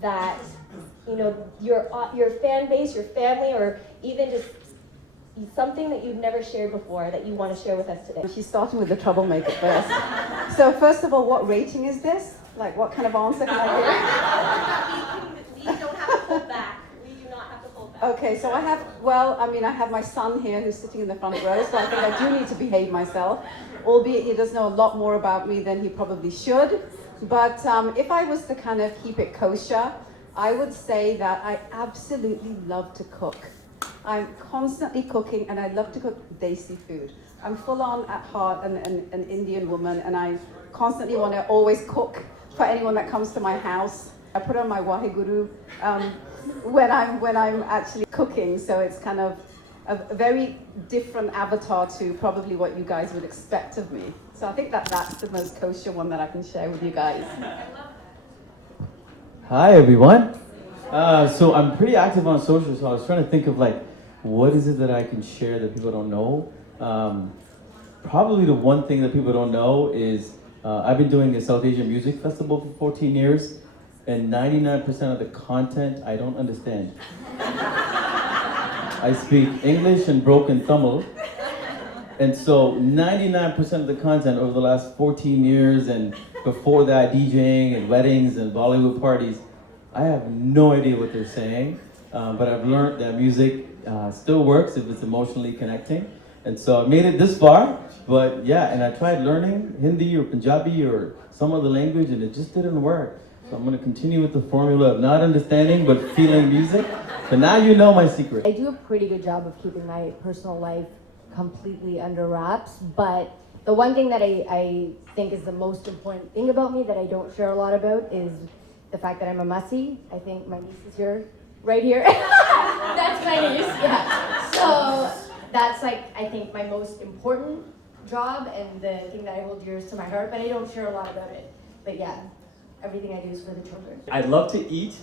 that, you know, your fan base, your family, or even just something that you've never shared before that you want to share with us today? She's starting with the troublemaker first. So first of all, what rating is this? Like, what kind of answer can I We don't have to hold back. We do not have to hold back. give? Okay, so I have my son here who's sitting in the front row, so I think I do need to behave myself, albeit he does know a lot more about me than he probably should. But if I was to kind of keep it kosher, I would say that I absolutely love to cook. I'm constantly cooking, and I love to cook desi food. I'm full on at heart an Indian woman, and I constantly want to always cook for anyone that comes to my house. I put on my Waheguru when I'm actually cooking, so it's kind of a very different avatar to probably what you guys would expect of me. So I think that's the most kosher one that I can share with you guys. Hi everyone. So I'm pretty active on social, so I was trying to think of like, what is it that I can share that people don't know? Probably the one thing that people don't know is I've been doing a South Asian music festival for 14 years, and 99% of the content I don't understand. I speak English and broken Tamil, and so 99% of the content over the last 14 years and before that DJing and weddings and Bollywood parties, I have no idea what they're saying, but I've learned that music still works if it's emotionally connecting. And so I made it this far, but yeah, and I tried learning Hindi or Punjabi or some other language, and it just didn't work. So I'm gonna continue with the formula of not understanding but feeling music. But now you know my secret. I do a pretty good job of keeping my personal life completely under wraps, but the one thing that I think is the most important thing about me that I don't share a lot about is the fact that I'm a mussy. I think my niece is here, right here. That's my niece, yeah. So that's like, I think, my most important job and the thing that I hold dearest to my heart, but I don't share a lot about it. But yeah, everything I do is for the children. I love to eat.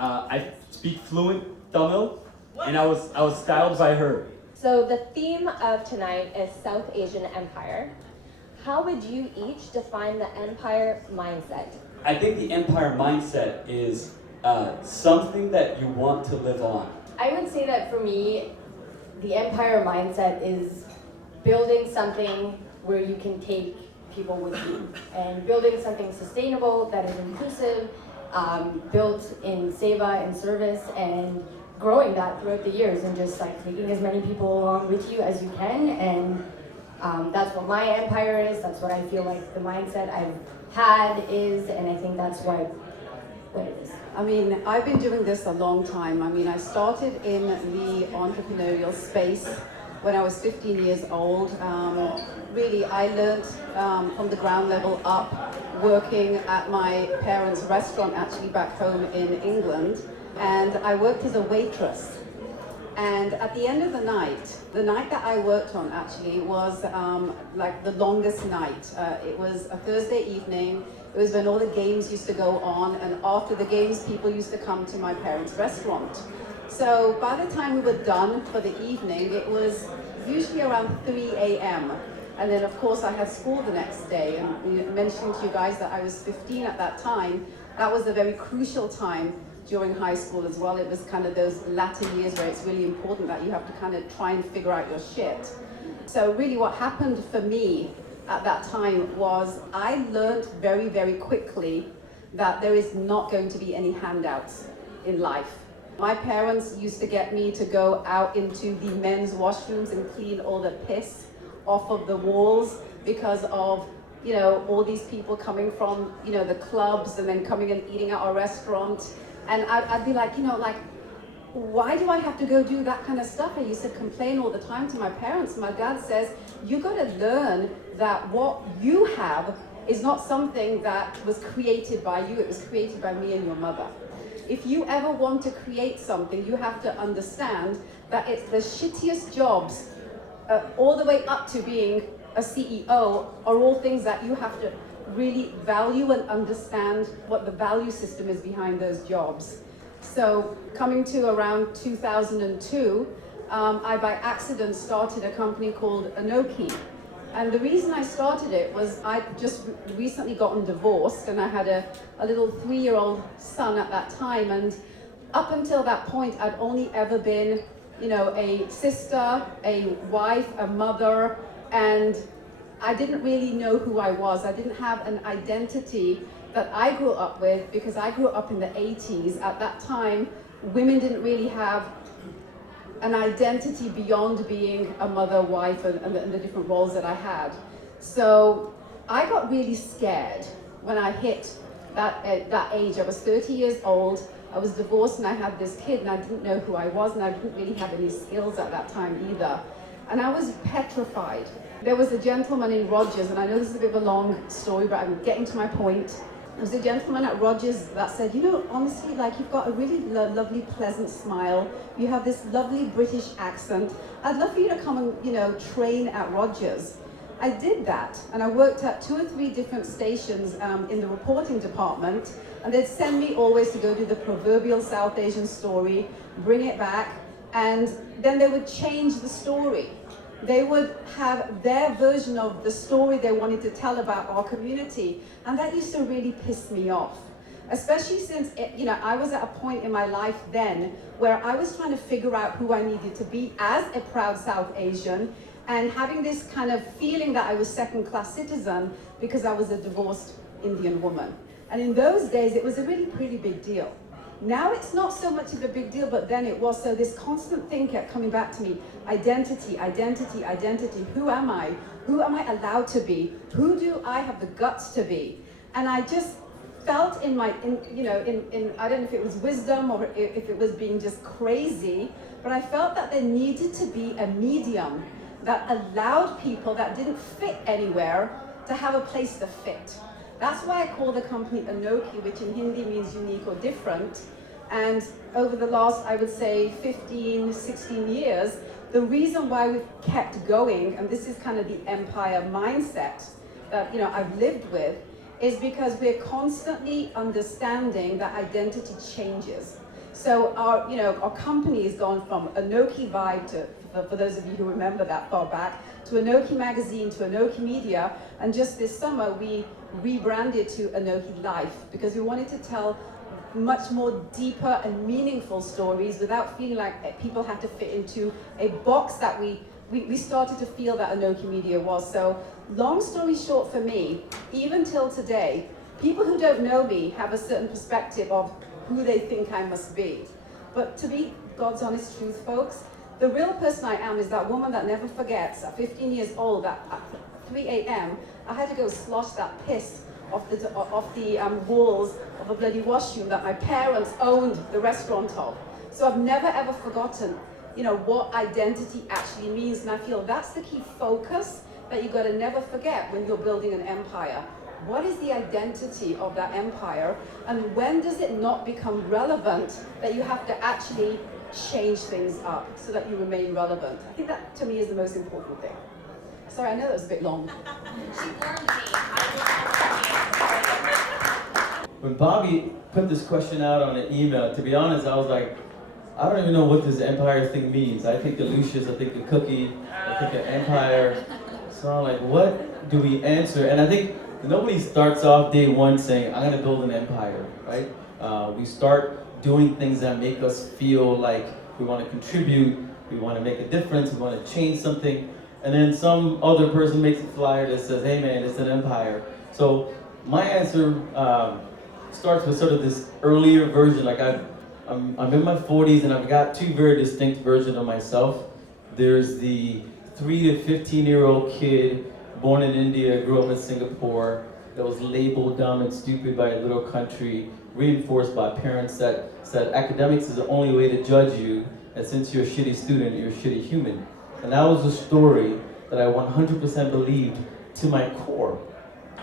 I speak fluent Tamil, and I was styled by her. So the theme of tonight is South Asian Empire. How would you each define the empire mindset? I think the empire mindset is something that you want to live on. I would say that for me, the empire mindset is building something where you can take people with you and building something sustainable that is inclusive, built in seva and service, and growing that throughout the years and just like taking as many people along with you as you can. And that's what my empire is. That's what I feel like the mindset I've had is, and I think that's what it is. I mean, I've been doing this a long time. I mean, I started in the entrepreneurial space when I was 15 years old. Really, I learned from the ground level up, working at my parents' restaurant, actually back home in England. And I worked as a waitress. And at the end of the night that I worked on actually was like the longest night. It was a Thursday evening. It was when all the games used to go on, and after the games, people used to come to my parents' restaurant. So by the time we were done for the evening, it was usually around 3 a.m. And then of course I had school the next day, and mentioning to you guys that I was 15 at that time, that was a very crucial time during high school as well. It was kind of those latter years where it's really important that you have to kind of try and figure out your shit. So really what happened for me at that time was I learned very, very quickly that there is not going to be any handouts in life. My parents used to get me to go out into the men's washrooms and clean all the piss off of the walls because of, you know, all these people coming from, you know, the clubs and then coming and eating at our restaurant. And I'd be like, you know, like, why do I have to go do that kind of stuff? I used to complain all the time to my parents. My dad says, you got to learn that what you have is not something that was created by you. It was created by me and your mother. If you ever want to create something, you have to understand that it's the shittiest jobs, all the way up to being a CEO, are all things that you have to really value and understand what the value system is behind those jobs. So coming to around 2002, I by accident started a company called Anoki. And the reason I started it was I just recently gotten divorced, and I had a little 3-year-old son at that time, and up until that point I'd only ever been, you know, a sister, a wife, a mother, and I didn't really know who I was. I didn't have an identity that I grew up with, because I grew up in the 80s. At that time, women didn't really have an identity beyond being a mother, wife, and the different roles that I had. So I got really scared when I hit that age. I was 30 years old, I was divorced, and I had this kid, and I didn't know who I was, and I didn't really have any skills at that time either. And I was petrified. There was a gentleman in Rogers, and I know this is a bit of a long story, but I'm getting to my point. There was a gentleman at Rogers that said, you know, honestly, like, you've got a really lovely, pleasant smile. You have this lovely British accent. I'd love for you to come and, you know, train at Rogers. I did that, and I worked at 2 or 3 different stations in the reporting department, and they'd send me always to go do the proverbial South Asian story, bring it back, and then they would change the story. They would have their version of the story they wanted to tell about our community, and that used to really piss me off. Especially since, you know, I was at a point in my life then where I was trying to figure out who I needed to be as a proud South Asian, and having this kind of feeling that I was second-class citizen because I was a divorced Indian woman. And in those days, it was a really pretty big deal. Now it's not so much of a big deal, but then it was. So this constant thing kept coming back to me: identity, identity, identity. Who am I? Who am I allowed to be? Who do I have the guts to be? And I just felt in I don't know if it was wisdom or if it was being just crazy, but I felt that there needed to be a medium that allowed people that didn't fit anywhere to have a place to fit. That's why I call the company Anoki, which in Hindi means unique or different. And over the last, I would say, 15, 16 years, the reason why we've kept going, and this is kind of the empire mindset that, you know, I've lived with, is because we're constantly understanding that identity changes. So our company has gone from Anoki Vibe to, for those of you who remember that far back, to Anoki Magazine, to Anoki Media, and just this summer we rebranded to Anoki Life, because we wanted to tell much more deeper and meaningful stories without feeling like people had to fit into a box that we started to feel that Anoki Media was. So long story short, for me, even till today, people who don't know me have a certain perspective of who they think I must be. But to be God's honest truth, folks, the real person I am is that woman that never forgets, at 15 years old, at 3 a.m., I had to go slosh that piss off the walls of a bloody washroom that my parents owned the restaurant of. So I've never ever forgotten, you know, what identity actually means, and I feel that's the key focus that you've got to never forget when you're building an empire. What is the identity of that empire, and when does it not become relevant that you have to actually change things up so that you remain relevant? I think that, to me, is the most important thing. Sorry, I know that was a bit long. When Bobby put this question out on an email, to be honest, I was like, I don't even know what this empire thing means. I think of Lucius, I think of Cookie, I think of empire. So I'm like, what do we answer? And I think nobody starts off day one saying, I'm gonna build an empire, right? We start doing things that make us feel like we want to contribute, we want to make a difference, we want to change something, and then some other person makes a flyer that says, hey man, it's an empire. So my answer starts with sort of this earlier version. Like I'm in my 40s and I've got 2 very distinct versions of myself. There's the 3 to 15-year-old kid born in India, grew up in Singapore, that was labeled dumb and stupid by a little country, reinforced by parents that said academics is the only way to judge you, and since you're a shitty student, you're a shitty human. And that was a story that I 100% believed to my core.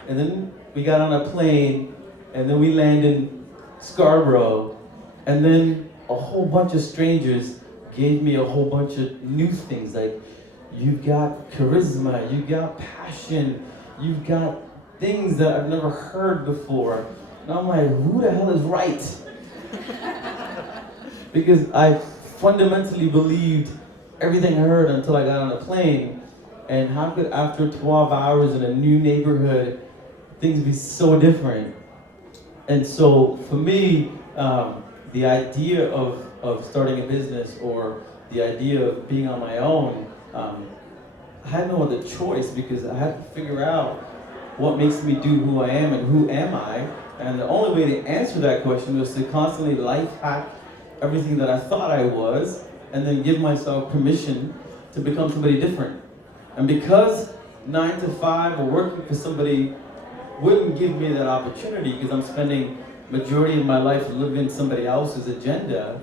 And then we got on a plane, and then we landed in Scarborough, and then a whole bunch of strangers gave me a whole bunch of new things, like, you've got charisma, you've got passion, you've got things that I've never heard before. And I'm like, who the hell is right? Because I fundamentally believed everything I heard until I got on a plane. And how could after 12 hours in a new neighborhood, things be so different? And so for me, the idea of starting a business or the idea of being on my own, I had no other choice because I had to figure out what makes me do who I am and who am I. And the only way to answer that question was to constantly life hack everything that I thought I was and then give myself permission to become somebody different. And because 9 to 5 or working for somebody wouldn't give me that opportunity because I'm spending majority of my life living somebody else's agenda,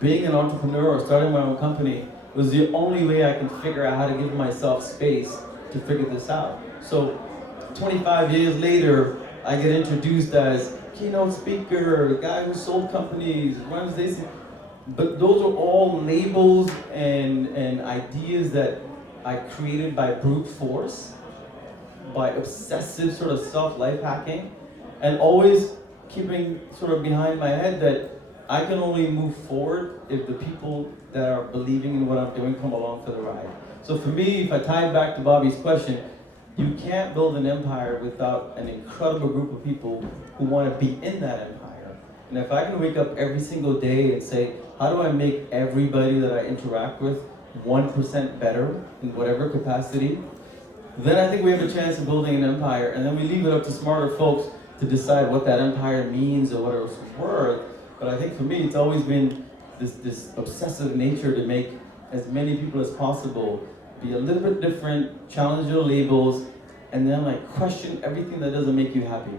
being an entrepreneur or starting my own company was the only way I can figure out how to give myself space to figure this out. So 25 years later, I get introduced as keynote speaker, guy who sold companies, runs this. But those are all labels and ideas that I created by brute force, by obsessive sort of self-life hacking, and always keeping sort of behind my head that I can only move forward if the people that are believing in what I'm doing come along for the ride. So for me, if I tie it back to Bobby's question, you can't build an empire without an incredible group of people who want to be in that empire. And if I can wake up every single day and say, how do I make everybody that I interact with 1% better in whatever capacity, then I think we have a chance of building an empire, and then we leave it up to smarter folks to decide what that empire means or what it's worth. But I think for me, it's always been this obsessive nature to make as many people as possible be a little bit different, challenge your labels, and then like question everything that doesn't make you happy.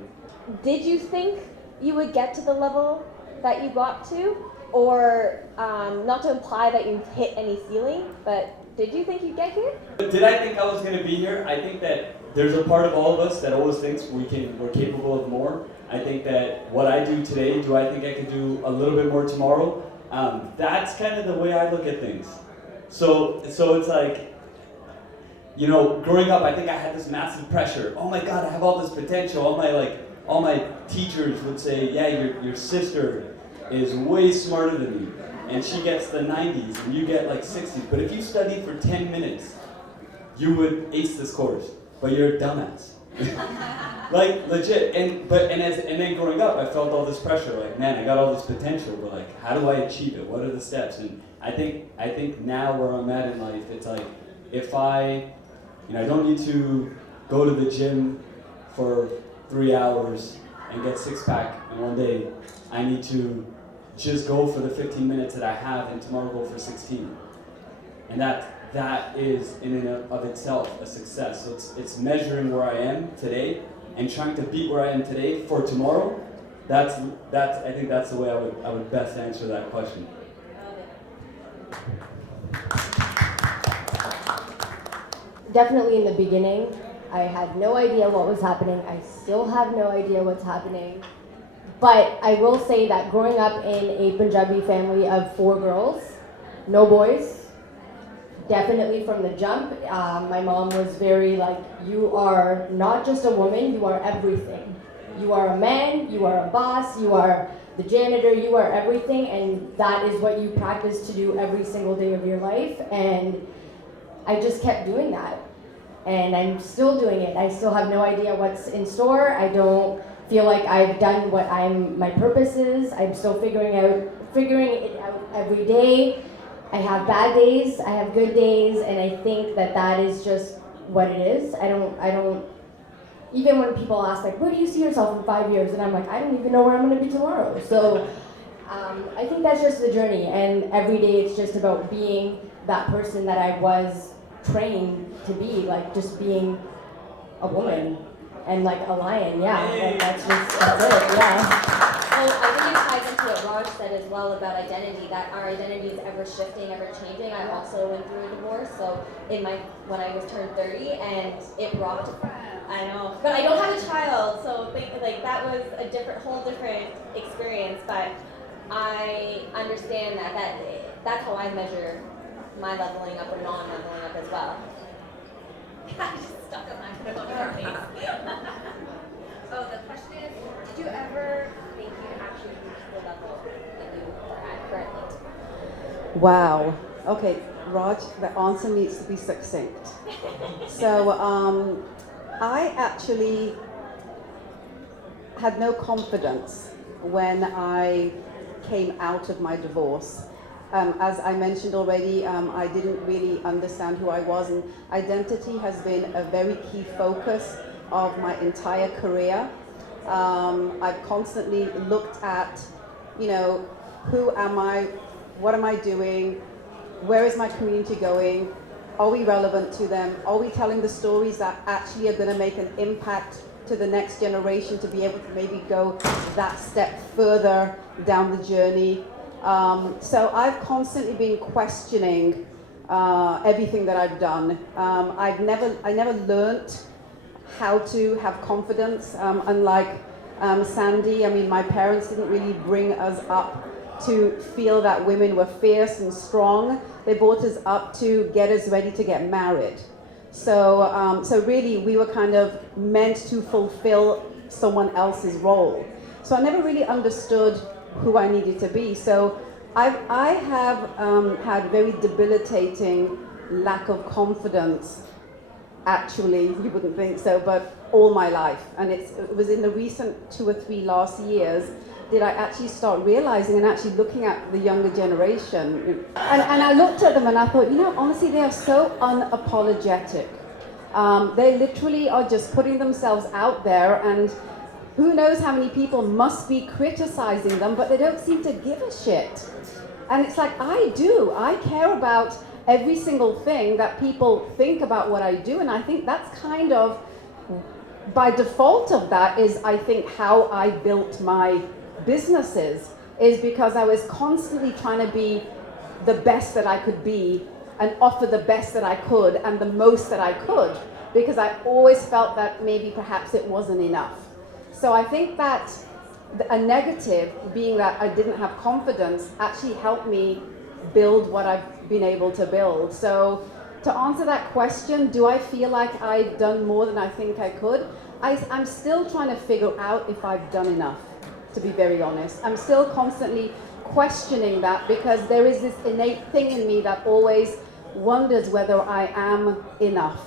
Did you think you would get to the level that you got to? Or not to imply that you've hit any ceiling, but did you think you'd get here? Did I think I was going to be here? I think that there's a part of all of us that always thinks we're capable of more. I think that what I do today, do I think I can do a little bit more tomorrow? That's kind of the way I look at things. So it's like, you know, growing up, I think I had this massive pressure. Oh my God, I have all this potential. All my teachers would say, yeah, your sister is way smarter than you, and she gets the 90s, and you get like 60s. But if you studied for 10 minutes, you would ace this course. But you're a dumbass. Like legit. And then growing up, I felt all this pressure. Like, man, I got all this potential, but like, how do I achieve it? What are the steps? And I think now where I'm at in life, it's like, if I don't need to go to the gym for 3 hours and get six-pack in one day. I need to just go for the 15 minutes that I have and tomorrow go for 16. And that is in and of itself a success. So it's measuring where I am today and trying to beat where I am today for tomorrow. I think that's the way I would best answer that question. Definitely in the beginning, I had no idea what was happening. I still have no idea what's happening. But I will say that growing up in a Punjabi family of 4 girls, no boys, definitely from the jump, my mom was very like, you are not just a woman, you are everything. You are a man, you are a boss, you are the janitor, you are everything, and that is what you practice to do every single day of your life. And I just kept doing that. And I'm still doing it. I still have no idea what's in store. I don't feel like I've done what my purpose is. I'm still figuring it out every day. I have bad days, I have good days, and I think that is just what it is. I don't, even when people ask like, where do you see yourself in 5 years? And I'm like, I don't even know where I'm gonna be tomorrow. So I think that's just the journey, and every day it's just about being that person that I was trained to be, like just being a woman and like a lion, yeah. And that's it, yeah. Well, I think it ties into what Raj said as well about identity, that our identity is ever shifting, ever changing. I also went through a divorce, so when I was turned 30, and it rocked. I know, but I don't have a child, so that was a whole different experience. But I understand that's how I measure my leveling up or non-leveling up as well. I just stuck a microphone in her face. Oh, the question is, did you ever think you'd actually reach the level that you are at currently? Wow. Okay. Raj, the answer needs to be succinct. So I actually had no confidence when I came out of my divorce. As I mentioned already, I didn't really understand who I was, and identity has been a very key focus of my entire career. I've constantly looked at, who am I, what am I doing, where is my community going, are we relevant to them, are we telling the stories that actually are going to make an impact to the next generation to be able to maybe go that step further down the journey. So I've constantly been questioning everything that I've done. I never learnt how to have confidence, unlike Sandy. I mean, my parents didn't really bring us up to feel that women were fierce and strong. They brought us up to get us ready to get married. So, so really, we were kind of meant to fulfill someone else's role. So I never really understood who I needed to be. So I have had very debilitating lack of confidence. Actually, you wouldn't think so, but all my life. And it was in the recent 2 or 3 last years did I actually start realizing and actually looking at the younger generation. And I looked at them and I thought, honestly, they are so unapologetic. They literally are just putting themselves out there, and who knows how many people must be criticizing them, but they don't seem to give a shit. And it's like, I do. I care about every single thing that people think about what I do, and I think that's kind of, by default of that, is I think how I built my businesses, is because I was constantly trying to be the best that I could be and offer the best that I could and the most that I could, because I always felt that maybe perhaps it wasn't enough. So I think that a negative, being that I didn't have confidence, actually helped me build what I've been able to build. So to answer that question, do I feel like I've done more than I think I could? I'm still trying to figure out if I've done enough, to be very honest. I'm still constantly questioning that, because there is this innate thing in me that always wonders whether I am enough,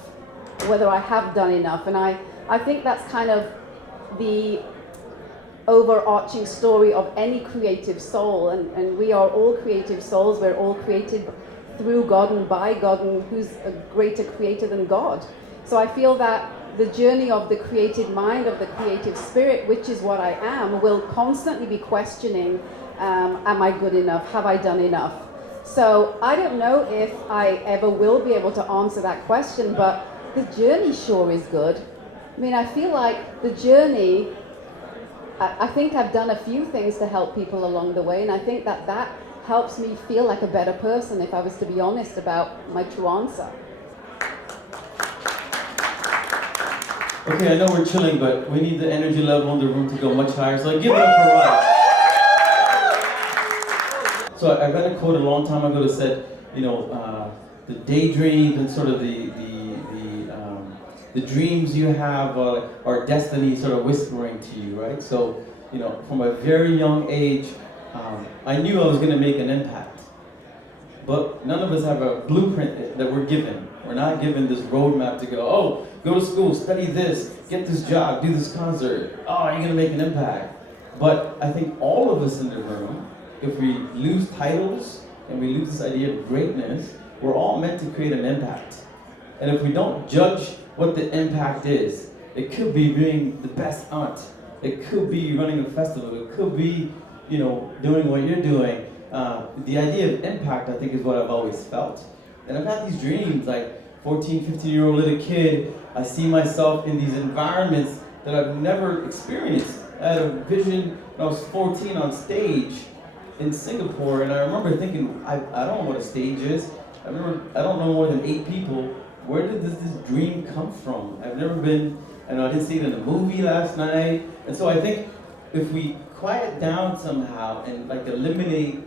whether I have done enough. And I think that's kind of the overarching story of any creative soul, and we are all creative souls. We're all created through God and by God, and who's a greater creator than God. So I feel that the journey of the creative mind, of the creative spirit, which is what I am, will constantly be questioning, am I good enough? Have I done enough? So I don't know if I ever will be able to answer that question, but the journey sure is good. I mean, I feel like the journey, I think I've done a few things to help people along the way, and I think that helps me feel like a better person, if I was to be honest about my true answer. Okay, I know we're chilling, but we need the energy level in the room to go much higher, so give it up for Raj. So I read a quote a long time ago that said, the daydreams and sort of the dreams you have are destiny sort of whispering to you, right? So, from a very young age, I knew I was going to make an impact. But none of us have a blueprint that we're given. We're not given this roadmap to go to school, study this, get this job, do this concert. You're going to make an impact. But I think all of us in the room, if we lose titles and we lose this idea of greatness, we're all meant to create an impact. And if we don't judge what the impact is, it could be being the best aunt. It could be running a festival. It could be, doing what you're doing. The idea of impact, I think, is what I've always felt. And I've had these dreams, like 14, 15-year-old little kid. I see myself in these environments that I've never experienced. I had a vision when I was 14 on stage in Singapore, and I remember thinking, I don't know what a stage is. I don't know more than 8 people. Where did this dream come from? I've never been, I didn't see it in a movie last night. And so I think if we quiet down somehow and eliminate,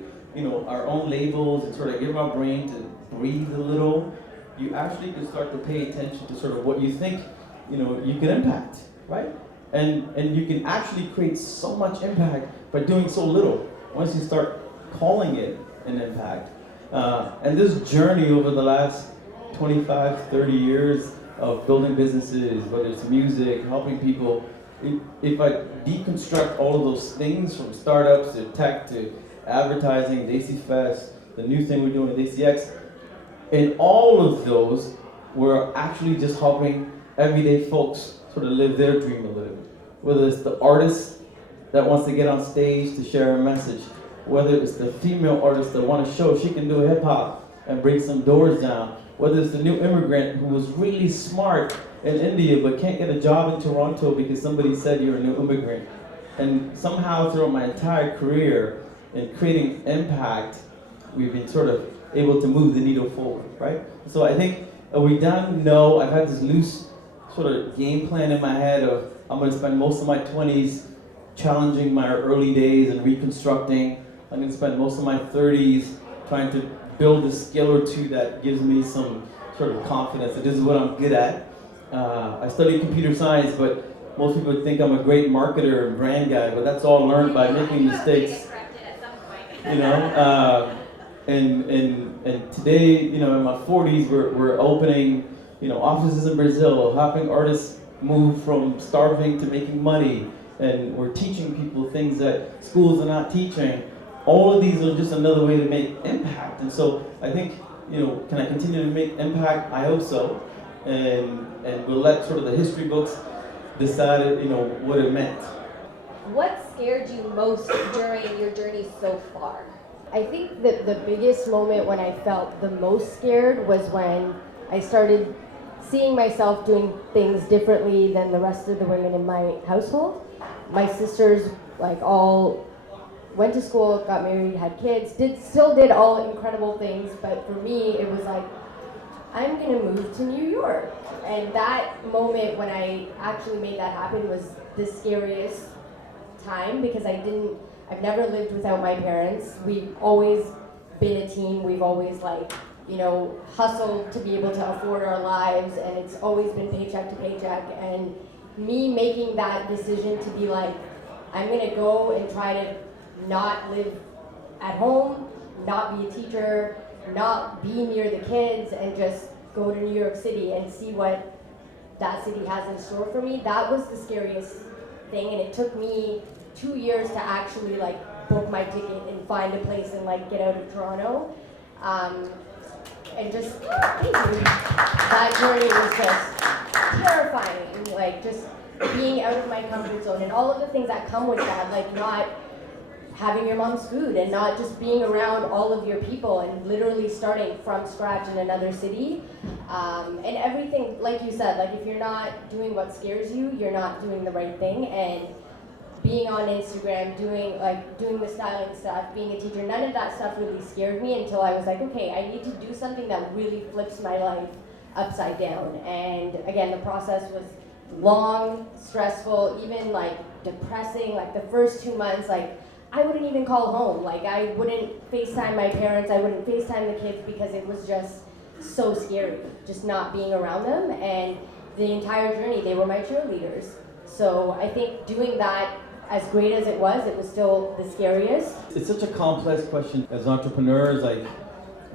our own labels and sort of give our brain to breathe a little, you actually can start to pay attention to sort of what you think, you can impact, right? And you can actually create so much impact by doing so little once you start calling it an impact. And this journey over the last 25, 30 years of building businesses, whether it's music, helping people, if I deconstruct all of those things from startups to tech to advertising, DESIFEST, the new thing we're doing at DCX, in all of those, we're actually just helping everyday folks sort of live their dream a little bit. Whether it's the artist that wants to get on stage to share a message, whether it's the female artist that wants to show she can do hip hop and break some doors down, whether it's the new immigrant who was really smart in India but can't get a job in Toronto because somebody said you're a new immigrant. And somehow throughout my entire career in creating impact, we've been sort of able to move the needle forward, right? So I think, are we done? No, I've had this loose sort of game plan in my head of I'm going to spend most of my 20s challenging my early days and reconstructing. I'm going to spend most of my 30s trying to build a skill or two that gives me some sort of confidence that this is what I'm good at. I studied computer science, but most people think I'm a great marketer and brand guy, but that's all learned by making mistakes. You know, and today, you know, in my 40s, we're opening, you know, offices in Brazil, helping artists move from starving to making money, and we're teaching people things that schools are not teaching. All of these are just another way to make impact. And so I think, you know, can I continue to make impact? I hope so. And we'll let sort of the history books decide, you know, what it meant. What scared you most during your journey so far? I think that the biggest moment when I felt the most scared was when I started seeing myself doing things differently than the rest of the women in my household. My sisters, like, all went to school, got married, had kids, still did all incredible things, but for me, it was like, I'm gonna move to New York. And that moment when I actually made that happen was the scariest time, because I've never lived without my parents. We've always been a team. We've always, like, you know, hustled to be able to afford our lives, and it's always been paycheck to paycheck. And me making that decision to be like, I'm gonna go and try to not live at home, not be a teacher, not be near the kids, and just go to New York City and see what that city has in store for me. That was the scariest thing, and it took me 2 years to actually, like, book my ticket and find a place and, like, get out of Toronto. And just, that journey was just terrifying, like, just being out of my comfort zone and all of the things that come with that, like not having your mom's food and not just being around all of your people and literally starting from scratch in another city. And everything, like you said, like, if you're not doing what scares you, you're not doing the right thing. And being on Instagram, doing the styling stuff, being a teacher, none of that stuff really scared me until I was like, okay, I need to do something that really flips my life upside down. And again, the process was long, stressful, even, like, depressing. Like, the first 2 months, like, I wouldn't even call home. Like, I wouldn't FaceTime my parents, I wouldn't FaceTime the kids, because it was just so scary, just not being around them. And the entire journey, they were my cheerleaders. So I think doing that, as great as it was still the scariest. It's such a complex question. As entrepreneurs, like,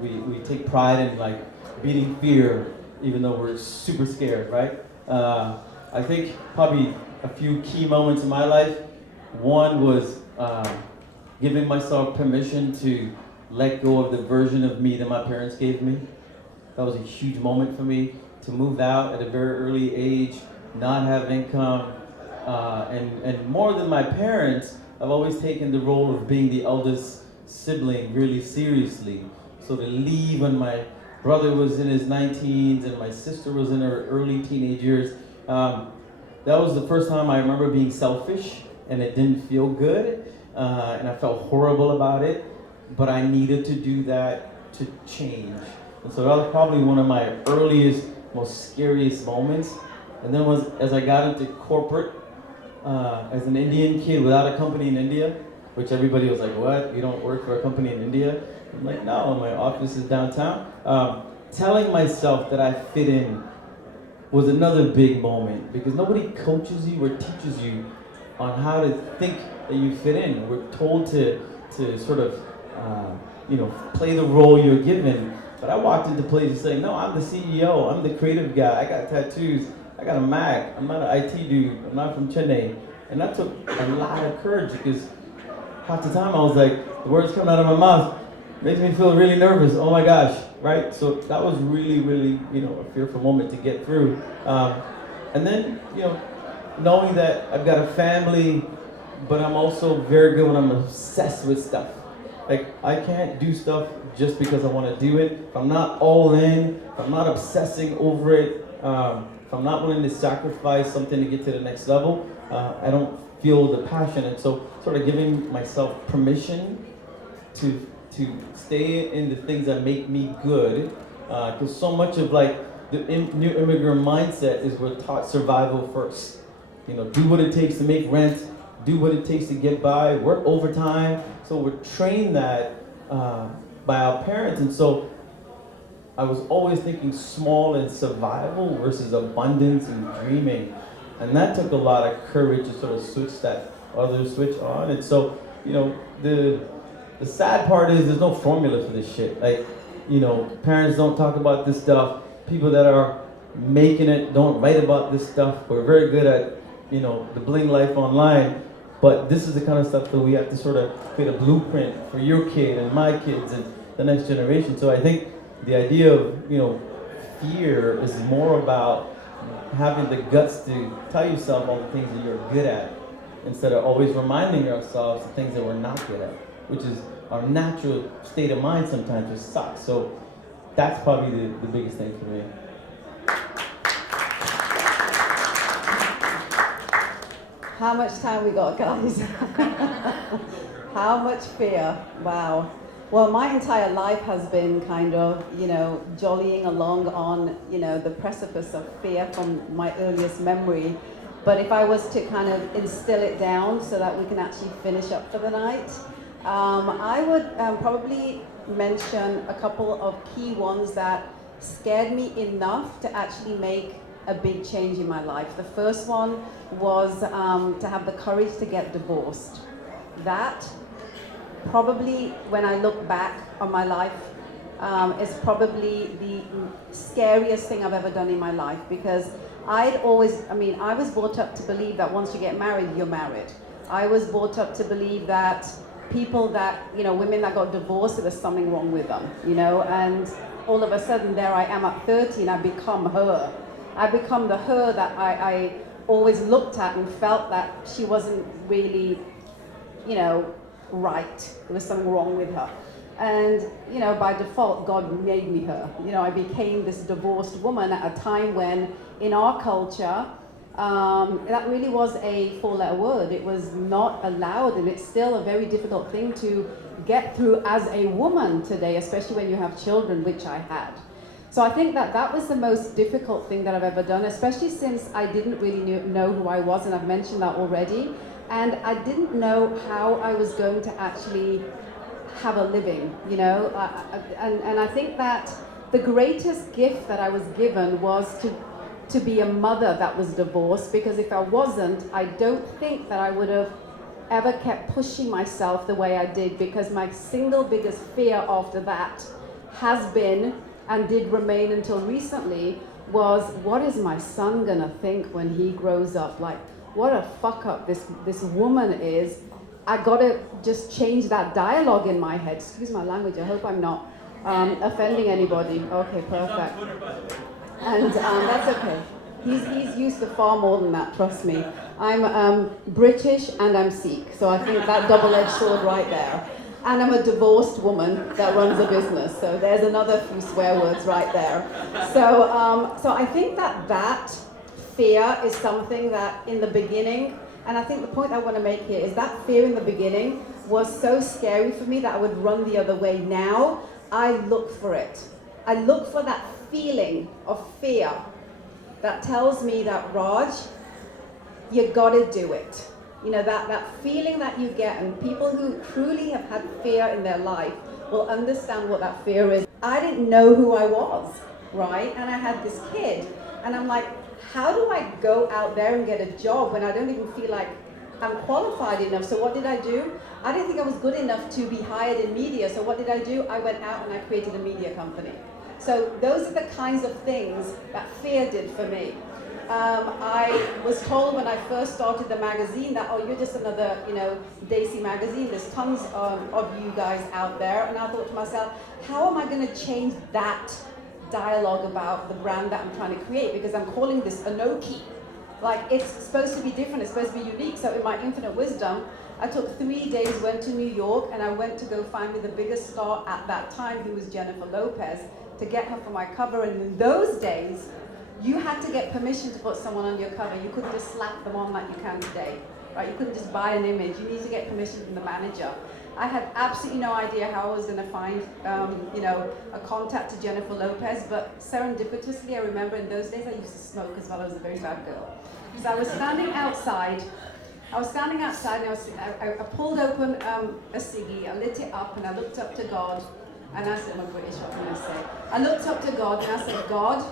we take pride in, like, beating fear, even though we're super scared, right? I think probably a few key moments in my life. One was giving myself permission to let go of the version of me that my parents gave me. That was a huge moment for me, to move out at a very early age, not have income, and more than my parents, I've always taken the role of being the eldest sibling really seriously. So to leave when my brother was in his 19s and my sister was in her early teenage years, that was the first time I remember being selfish, and it didn't feel good, and I felt horrible about it, but I needed to do that to change. And so that was probably one of my earliest, most scariest moments. And then as I got into corporate, as an Indian kid without a company in India, which everybody was like, what? You don't work for a company in India? I'm like, no, my office is downtown. Telling myself that I fit in was another big moment, because nobody coaches you or teaches you on how to think that you fit in. We're told to sort of play the role you're given. But I walked into places saying, no, I'm the CEO, I'm the creative guy, I got tattoos, I got a Mac, I'm not an IT dude, I'm not from Chennai. And that took a lot of courage because half the time I was like, the words coming out of my mouth makes me feel really nervous, oh my gosh, right? So that was really, really, a fearful moment to get through. And then, knowing that I've got a family, but I'm also very good when I'm obsessed with stuff. Like, I can't do stuff just because I want to do it. If I'm not all in, if I'm not obsessing over it, if I'm not willing to sacrifice something to get to the next level, I don't feel the passion. And so sort of giving myself permission to stay in the things that make me good. Because so much of like the new immigrant mindset is we're taught survival first. Do what it takes to make rent, do what it takes to get by, work overtime. So we're trained that by our parents. And so I was always thinking small and survival versus abundance and dreaming. And that took a lot of courage to sort of switch that other switch on. And so, the sad part is there's no formula for this shit. Like, parents don't talk about this stuff. People that are making it don't write about this stuff. We're very good at, the bling life online. But this is the kind of stuff that we have to sort of create a blueprint for your kid and my kids and the next generation. So I think the idea of, fear is more about having the guts to tell yourself all the things that you're good at instead of always reminding ourselves the things that we're not good at, which is our natural state of mind sometimes just sucks. So that's probably the biggest thing for me. How much time we got, guys? How much fear? Wow. Well, my entire life has been kind of, jollying along on, the precipice of fear from my earliest memory. But if I was to kind of instill it down so that we can actually finish up for the night, I would probably mention a couple of key ones that scared me enough to actually make a big change in my life. The first one was to have the courage to get divorced. That probably, when I look back on my life, is probably the scariest thing I've ever done in my life, because I was brought up to believe that once you get married, you're married. I was brought up to believe that people that, women that got divorced, there was something wrong with them, and all of a sudden there I am at 30 and I become her. I become the her that I always looked at and felt that she wasn't really, right. There was something wrong with her. And, by default, God made me her. I became this divorced woman at a time when, in our culture, that really was a four-letter word. It was not allowed, and it's still a very difficult thing to get through as a woman today, especially when you have children, which I had. So I think that was the most difficult thing that I've ever done, especially since I didn't really know who I was, and I've mentioned that already. And I didn't know how I was going to actually have a living, and I think that the greatest gift that I was given was to be a mother that was divorced, because if I wasn't, I don't think that I would have ever kept pushing myself the way I did, because my single biggest fear after that has been, and did remain until recently, was what is my son gonna think when he grows up? Like, what a fuck up this woman is. I gotta just change that dialogue in my head. Excuse my language, I hope I'm not offending anybody. Okay, perfect. And that's okay. He's used to far more than that, trust me. I'm British and I'm Sikh, so I think that double-edged sword right there. And I'm a divorced woman that runs a business, so there's another few swear words right there. So I think that fear is something that in the beginning, and I think the point I want to make here is that fear in the beginning was so scary for me that I would run the other way. Now, I look for it. I look for that feeling of fear that tells me that, Raj, you gotta do it. That feeling that you get, and people who truly have had fear in their life will understand what that fear is. I didn't know who I was, right? And I had this kid, and I'm like, how do I go out there and get a job when I don't even feel like I'm qualified enough. So what did I do? I didn't think I was good enough to be hired in media. So what did I do? I went out and I created a media company. So those are the kinds of things that fear did for me. I was told when I first started the magazine that, oh, you're just another, Desi magazine. There's tons of you guys out there. And I thought to myself, how am I going to change that dialogue about the brand that I'm trying to create? Because I'm calling this Anoki. Like, it's supposed to be different, it's supposed to be unique. So in my infinite wisdom, I took 3 days, went to New York, and I went to go find me the biggest star at that time, who was Jennifer Lopez, to get her for my cover. And in those days, you had to get permission to put someone on your cover. You couldn't just slap them on like you can today, right? You couldn't just buy an image. You need to get permission from the manager. I had absolutely no idea how I was going to find, a contact to Jennifer Lopez, but serendipitously, I remember in those days I used to smoke as well. I was a very bad girl. Because I was standing outside, and I pulled open a ciggy, I lit it up, and I looked up to God, and I said, I'm British, what can I say? I looked up to God, and I said, God,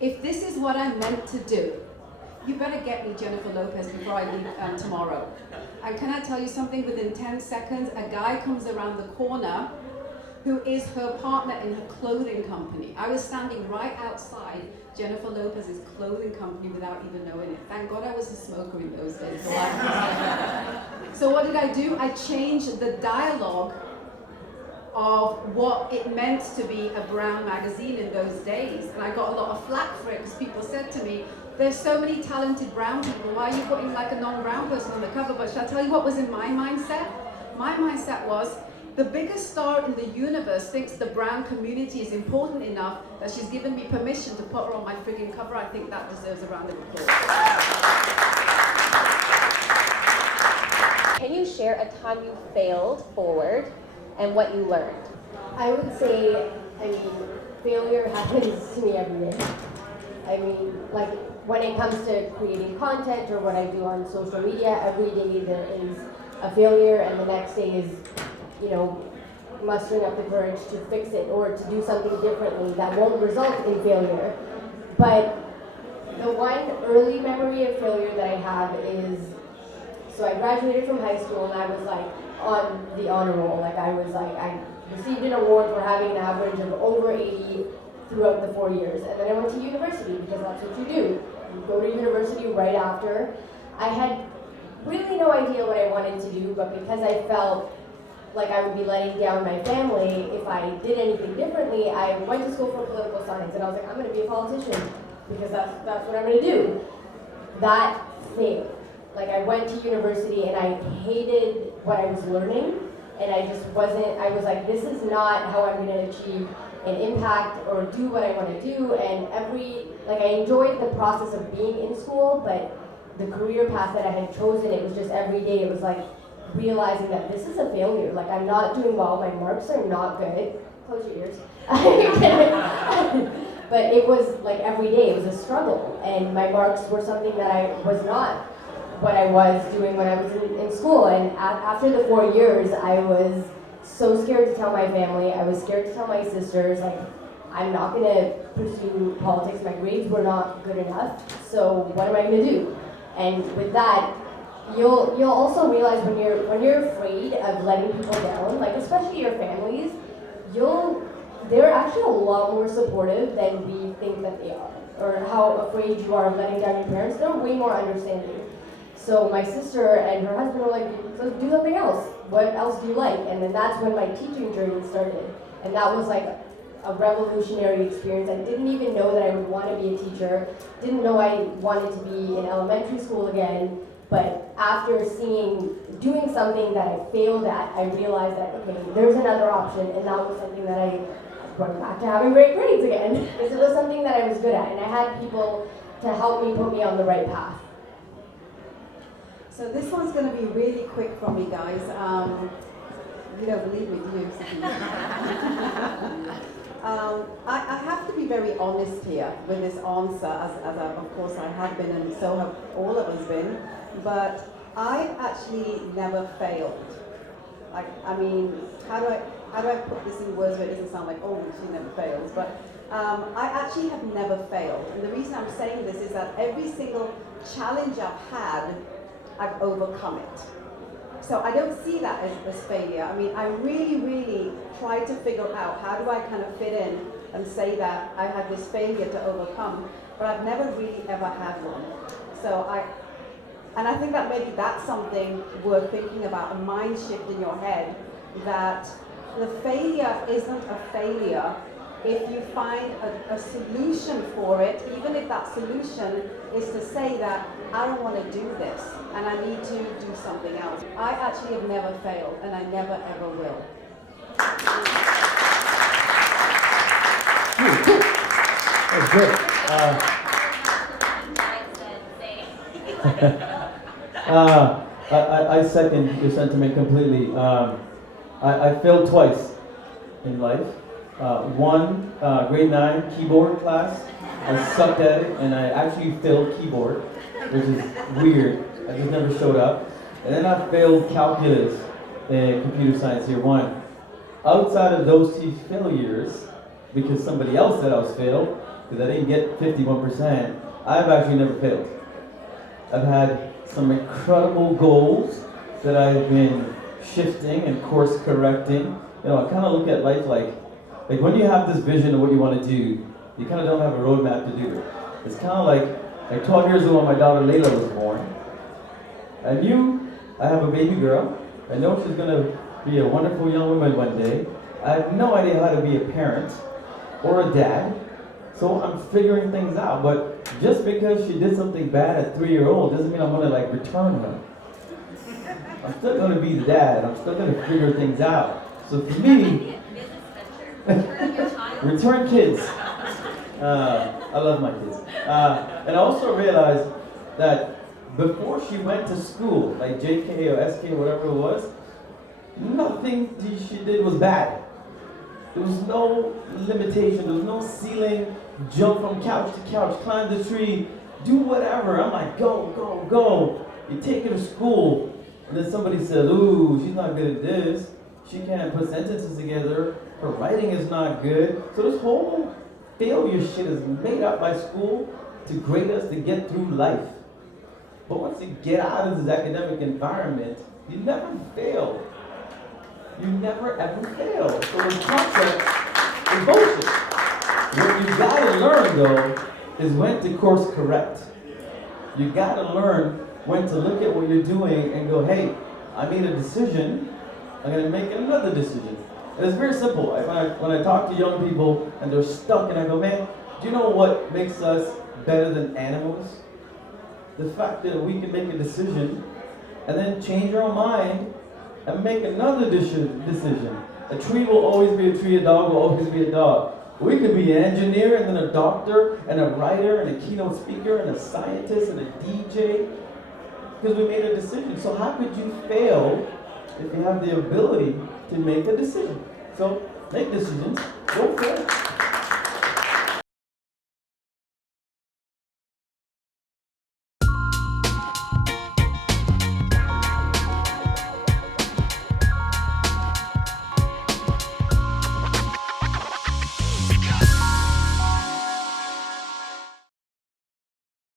if this is what I'm meant to do, you better get me Jennifer Lopez before I leave tomorrow. And can I tell you something? Within 10 seconds, a guy comes around the corner who is her partner in her clothing company. I was standing right outside Jennifer Lopez's clothing company without even knowing it. Thank God I was a smoker in those days. So what did I do? I changed the dialogue of what it meant to be a brown magazine in those days. And I got a lot of flack for it because people said to me, there's so many talented brown people, why are you putting like a non-brown person on the cover? But shall I tell you what was in my mindset? My mindset was, the biggest star in the universe thinks the brown community is important enough that she's given me permission to put her on my friggin' cover. I think that deserves a round of applause. Can you share a time you failed forward and what you learned? I would say, failure happens to me every day. Like when it comes to creating content or what I do on social media, every day there is a failure, and the next day is, mustering up the courage to fix it or to do something differently that won't result in failure. But the one early memory of failure that I have is, so I graduated from high school and I was like on the honor roll. I received an award for having an average of over 80 throughout the 4 years. And then I went to university because that's what you do. You go to university right after. I had really no idea what I wanted to do, but because I felt like I would be letting down my family if I did anything differently, I went to school for political science, and I was like, I'm going to be a politician because that's what I'm going to do. That failed. Like, I went to university and I hated what I was learning, and I was like, this is not how I'm going to achieve an impact or do what I want to do. And I enjoyed the process of being in school, but the career path that I had chosen, it was just every day, it was like realizing that this is a failure. Like, I'm not doing well, my marks are not good. Close your ears. But it was like every day, it was a struggle. And my marks were something that I was not what I was doing when I was in school. And after the 4 years, I was so scared to tell my family. I was scared to tell my sisters, like, I'm not gonna pursue politics. My grades were not good enough. So what am I gonna do? And with that, you'll also realize when you're afraid of letting people down, like especially your families, they're actually a lot more supportive than we think that they are, or how afraid you are of letting down your parents. They're way more understanding. So my sister and her husband were like, so do something else. What else do you like? And then that's when my teaching journey started. And that was like a revolutionary experience. I didn't even know that I would want to be a teacher. Didn't know I wanted to be in elementary school again. But after doing something that I failed at, I realized that, okay, there's another option. And that was something that I went back to having great grades again. Because it was something that I was good at. And I had people to help me put me on the right path. So this one's going to be really quick from me, guys. You don't believe me, do you? I have to be very honest here with this answer, as of course I have been, and so have all of us been. But I actually never failed. Like, I mean, how do I put this in words where it doesn't sound like, oh, she never fails? But I actually have never failed, and the reason I'm saying this is that every single challenge I've had I've overcome it. So I don't see that as failure. I mean, I really try to figure out how do I kind of fit in and say that I had this failure to overcome, but I've never really ever had one. So I think that maybe that's something worth thinking about, a mind shift in your head, that the failure isn't a failure if you find a solution for it, even if that solution is to say that I don't want to do this and I need to do something else. I actually have never failed, and I never ever will. That's good. I second your sentiment completely. I failed twice in life. One, grade 9 keyboard class. I sucked at it, and I actually failed keyboard, which is weird. I just never showed up. And then I failed calculus in computer science year 1. Outside of those two failures, because somebody else said I was failed, because I didn't get 51%, I've actually never failed. I've had some incredible goals that I've been shifting and course correcting. You know, I kind of look at life like when you have this vision of what you want to do, you kind of don't have a roadmap to do it. It's kind of like 12 years ago when my daughter Layla was born. I knew I have a baby girl. I know she's going to be a wonderful young woman one day. I have no idea how to be a parent or a dad. So I'm figuring things out. But just because she did something bad at 3-year-old doesn't mean I'm going to return her. I'm still going to be the dad. I'm still going to figure things out. So for me, return kids. I love my kids. And I also realized that before she went to school, like JK or SK, whatever it was, nothing she did was bad. There was no limitation. There was no ceiling. Jump from couch to couch, climb the tree, do whatever. I'm like, go, go, go. You take her to school, and then somebody said, ooh, she's not good at this. She can't put sentences together. Her writing is not good. So this whole failure shit is made up by school to grade us to get through life. But once you get out of this academic environment, you never fail. You never ever fail. So the concept is bullshit. What you gotta learn though is when to course correct. You gotta learn when to look at what you're doing and go, hey, I made a decision, I'm gonna make another decision. And it's very simple. When I talk to young people and they're stuck and I go, man, do you know what makes us better than animals? The fact that we can make a decision and then change our mind and make another decision. A tree will always be a tree, a dog will always be a dog. We could be an engineer and then a doctor and a writer and a keynote speaker and a scientist and a DJ because we made a decision. So how could you fail if you have the ability to make a decision? So make decisions, go for it.